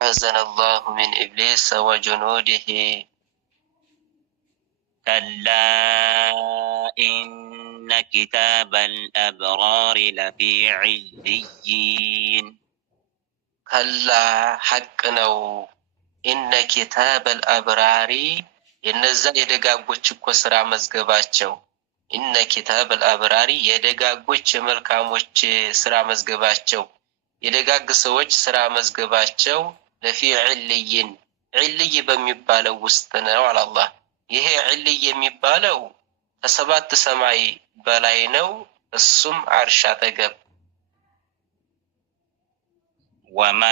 أعاذنا الله من إبليس وجنوده. كلا إن كتاب الأبرار لفي عليين. كلا حقنا إن كتاب الأبرار የነዛ የደጋጎች እኮ ስራ መዝገባቸው إن كتاب الأبرار የደጋጎች የመልካሞች ስራ መዝገባቸው የደጋግ ሰዎች ስራ መዝገባቸው ለፊ ዒልይን ዒልይ በሚባለው ውስጥ ነው አለ አላህ። ይሄ ዒልይ የሚባለው ከሰባት ሰማይ በላይ ነው። እሱም አርሽ አጠገብ። ወማ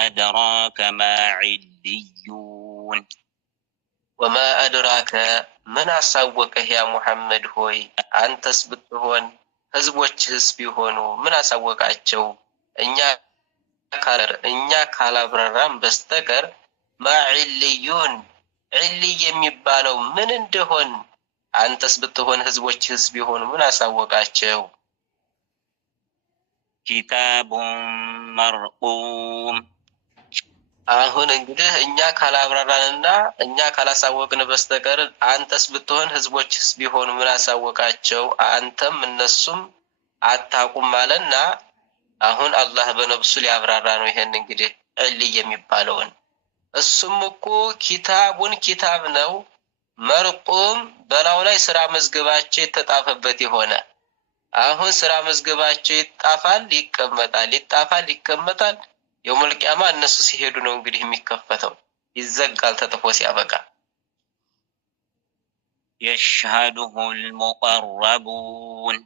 አድራከ ማ ዒልዩን ወማ አድራከ ምን አሳወቀህ ያ ሙሐመድ ሆይ አንተስ ብትሆን ህዝቦችህስ ቢሆኑ ምን አሳወቃቸው? እኛ ካላብራራም በስተቀር ማ ዒልዩን ዒልይ የሚባለው ምን እንደሆን አንተስ ብትሆን ህዝቦችህስ ቢሆኑ ምን አሳወቃቸው? ኪታቡን መርቁም አሁን እንግዲህ እኛ ካላብራራንና እኛ ካላሳወቅን በስተቀር አንተስ ብትሆን ህዝቦችስ ቢሆኑ ምን አሳወቃቸው? አንተም እነሱም አታቁም ማለትና አሁን አላህ በነብሱ ሊያብራራ ነው። ይሄን እንግዲህ ዒልይ የሚባለውን እሱም እኮ ኪታቡን ኪታብ ነው፣ መርቁም በላው ላይ ስራ መዝገባቸው የተጣፈበት የሆነ አሁን ስራ መዝገባቸው ይጣፋል ይቀመጣል፣ ይጣፋል ይቀመጣል። የውመል ቂያማ እነሱ ሲሄዱ ነው እንግዲህ የሚከፈተው፣ ይዘጋል ተጥፎ ሲያበቃ። የሽሀዱሁል ሙቀረቡን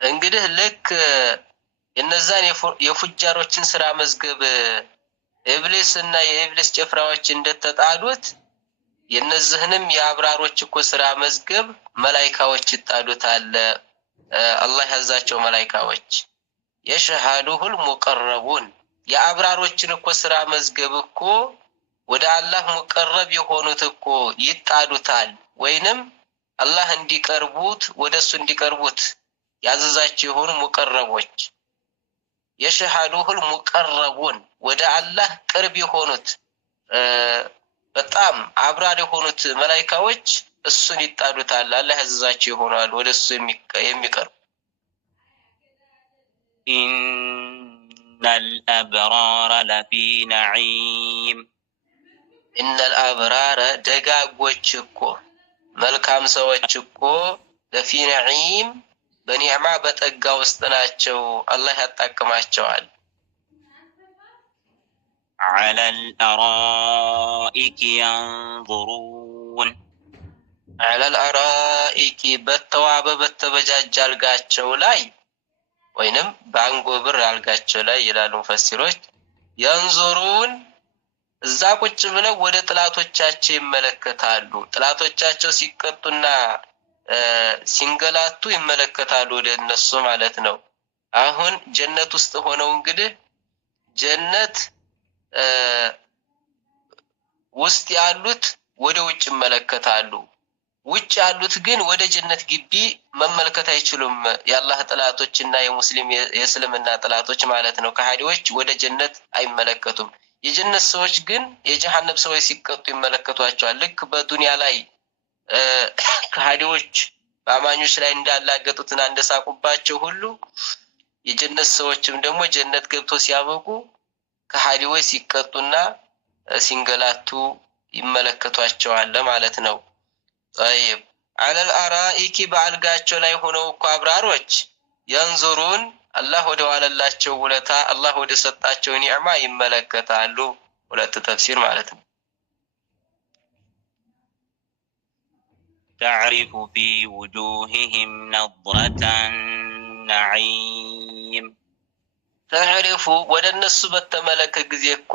እንግዲህ ልክ እነዛን የፉጃሮችን ስራ መዝገብ ኢብሊስ እና የኢብሊስ ጭፍራዎች እንደተጣዱት የነዚህንም የአብራሮች እኮ ስራ መዝገብ መላኢካዎች ይጣዱታል። አላህ ያዛቸው መላኢካዎች የሽሀዱሁል ሙቀረቡን የአብራሮችን እኮ ስራ መዝገብ እኮ ወደ አላህ ሙቀረብ የሆኑት እኮ ይጣዱታል። ወይንም አላህ እንዲቀርቡት ወደሱ እንዲቀርቡት ያዘዛቸው የሆኑ ሙቀረቦች የሽሀዱሁል ሙቀረቡን ወደ አላህ ቅርብ የሆኑት በጣም አብራር የሆኑት መላኢካዎች እሱን ይጣዱታል። አላህ ያዘዛቸው ይሆናል ወደሱ የሚቀርቡ ኢነል አብራረ ለፊ ነዒም ኢነል አብራረ ደጋጎች እኮ መልካም ሰዎች እኮ ለፊ ነዒም በኒዕማ በጠጋ ውስጥ ናቸው። አላህ ያጣቅማቸዋል። ዐለል አራኢክ የንዙሩን ዐለል አራኢክ በተዋበ በተበጃጀ አልጋቸው ላይ ወይንም በአንጎብር አልጋቸው ላይ ይላሉ ሙፈሲሮች። የንዙሩን እዛ ቁጭ ብለው ወደ ጥላቶቻቸው ይመለከታሉ። ጥላቶቻቸው ሲቀጡና ሲንገላቱ ይመለከታሉ ወደ እነሱ ማለት ነው። አሁን ጀነት ውስጥ ሆነው እንግዲህ ጀነት ውስጥ ያሉት ወደ ውጭ ይመለከታሉ። ውጭ ያሉት ግን ወደ ጀነት ግቢ መመልከት አይችሉም። የአላህ ጥላቶችና የሙስሊም የእስልምና ጥላቶች ማለት ነው። ከሃዲዎች ወደ ጀነት አይመለከቱም። የጀነት ሰዎች ግን የጀሃነም ሰዎች ሲቀጡ ይመለከቷቸዋል። ልክ በዱንያ ላይ ከሃዲዎች በአማኞች ላይ እንዳላገጡትና እንደሳቁባቸው ሁሉ የጀነት ሰዎችም ደግሞ ጀነት ገብቶ ሲያበቁ ከሃዲዎች ሲቀጡና ሲንገላቱ ይመለከቷቸዋል ማለት ነው። طيب على الارائك በአልጋቸው ላይ ሆነው እኮ አብራሮች ينظرون አላህ ወደ ዋለላቸው ውለታ አላህ ወደ ሰጣቸው ኒዕማ ይመለከታሉ። ሁለት ተፍሲር ማለት ነው። تعرف في وجوههم نضرة النعيم تعرف ወደ እነሱ በተመለከ ጊዜ እኮ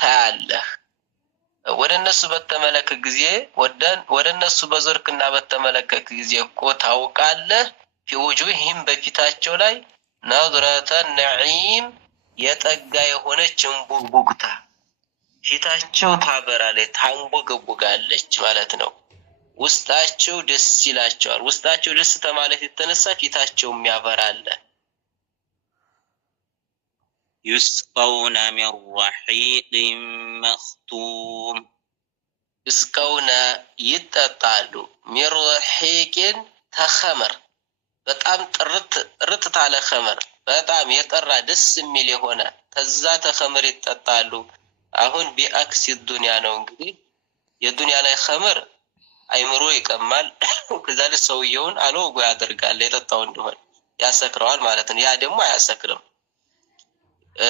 ታያለህ። ወደ እነሱ በተመለከ ጊዜ ወደ እነሱ በዞርክና በተመለከክ ጊዜ እኮ ታውቃለህ። في وجوههم በፊታቸው ላይ نضرة النعيم የጠጋ የሆነች እንቡግቡግታ ፊታቸው ታበራለች፣ ታንቦገቦጋለች ማለት ነው። ውስጣቸው ደስ ይላቸዋል። ውስጣቸው ደስ ተማለት የተነሳ ፊታቸው የሚያበራል። يسقون من رحيق مختوم يسقون ይጠጣሉ من رحيق ተኸመር በጣም ጥርት ታለ ኸመር በጣም የጠራ ደስ የሚል የሆነ ተዛ ተኸመር ይጠጣሉ። አሁን ቢአክሲ ዱንያ ነው እንግዲህ የዱንያ ላይ ኸመር አይምሮ ይቀማል። ከዛ ለሰውየውን አልወጎ ያደርጋል የጠጣው እንደሆነ ያሰክረዋል ማለት ነው። ያ ደግሞ አያሰክርም።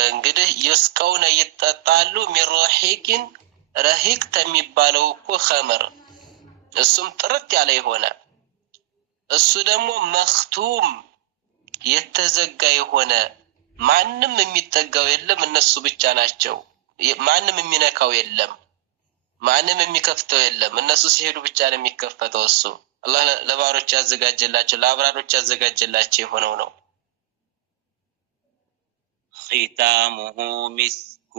እንግዲህ ይስቀውነ ይጠጣሉ من رحيق ረሂቅ የሚባለው እኮ ኸመር እሱም ጥርት ያለ የሆነ እሱ ደግሞ መክቱም የተዘጋ የሆነ ማንም የሚጠጋው የለም እነሱ ብቻ ናቸው። ማንም የሚነካው የለም ማንም የሚከፍተው የለም እነሱ ሲሄዱ ብቻ ነው የሚከፈተው። እሱ አላህ ለባሮች ያዘጋጀላቸው ለአብራሮች ያዘጋጀላቸው የሆነው ነው። ختامه مسك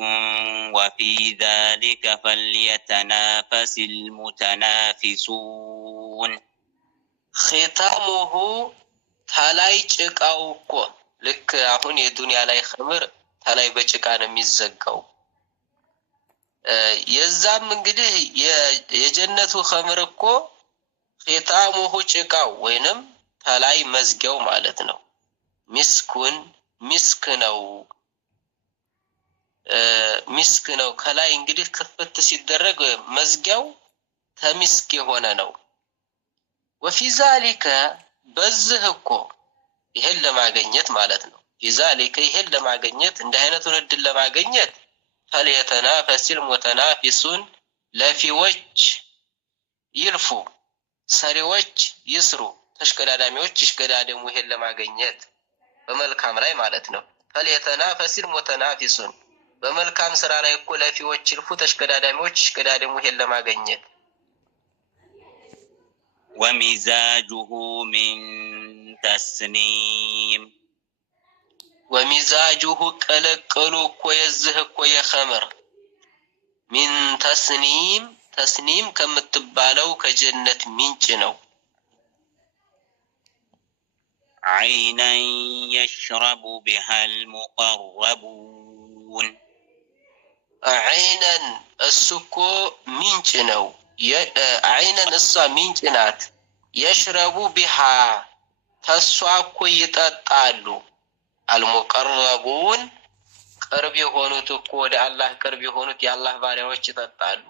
وفي ذلك فليتنافس المتنافسون ختامه ታላይ ጭቃው እኮ ልክ አሁን የዱንያ ላይ ኸምር ታላይ በጭቃ ነው የሚዘጋው። የዛም እንግዲህ የጀነቱ ኸምር እኮ ختامه ጭቃው ወይንም ታላይ መዝጊያው ማለት ነው። ሚስኩን ሚስክ ነው ከላይ እንግዲህ ክፍት ሲደረግ መዝጊያው ተሚስክ የሆነ ነው። وفي ذلك በዚህ እኮ ይሄን ለማግኘት ማለት ነው። ذلك ይሄን ለማግኘት እንደ አይነቱን እድል ለማግኘት فليتنافس المتنافسون ለፊዎች ይልፉ ሰሪዎች ይስሩ ተሽቀዳዳሚዎች ይሽቀዳደሙ ይሄን ለማግኘት በመልካም ላይ ማለት ነው። فليتنافس المتنافسون በመልካም ስራ ላይ እኮ ለፊዎች ይልፉ ተሽቀዳዳሚዎች ይሽቀዳደሙ ይሄን ለማግኘት ومزاجه من تسنيم ومزاجه قلقلو እኮ የዚህ እኮ የኸመር من ተስኒም ከምትባለው ከጀነት ምንጭ ነው። عينا يشرب بها المقربون عينا እሱኮ ምንጭ ነው። عينا እሷ ምንጭ ናት። يشرب بها ተሷ እኮ ይጠጣሉ። المقربون ቅርብ የሆኑት እኮ ወደ አላህ ቅርብ የሆኑት የአላህ ባሪያዎች ይጠጣሉ።